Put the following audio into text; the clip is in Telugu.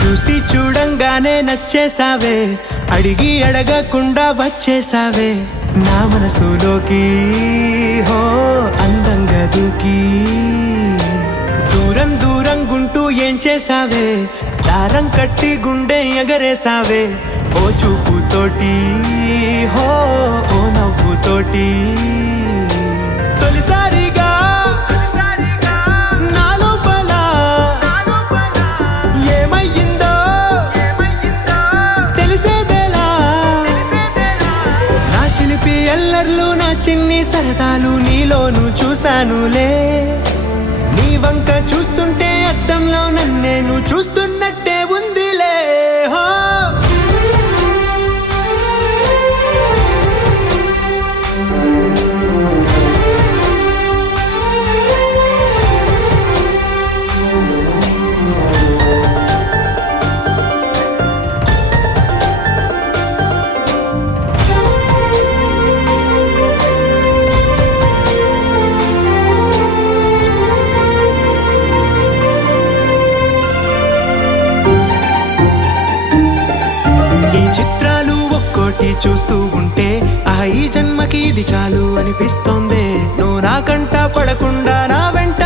చూసి చూడంగానే నచ్చేసావే, అడిగి అడగకుండా వచ్చేసావే నా మనసులోకి. హో అందంగా దూకి దూరం దూరం గుంటూ ఏం చేసావే, దారం కట్టి గుండె ఎగరేసావే ఓ చూపుతోటి. హో ఓ నవ్వుతోటి తొలిసారిగా నా లోపల ఏమయ్యిందో తెలిసేదేలా. నా చిలిపి ఎల్లర్లు నా చిన్ని సరదాలు నీలోను చూశానులే. నీ వంక చూస్తుంటే అద్దంలో నన్నేను చూస్తున్నట్టే ఉందిలే. హో చిత్రాలు ఒక్కోటి చూస్తూ ఉంటే ఈ జన్మకి ఇది చాలు అనిపిస్తోంది. నువ్వు నా కంట పడకుండా నా వెంట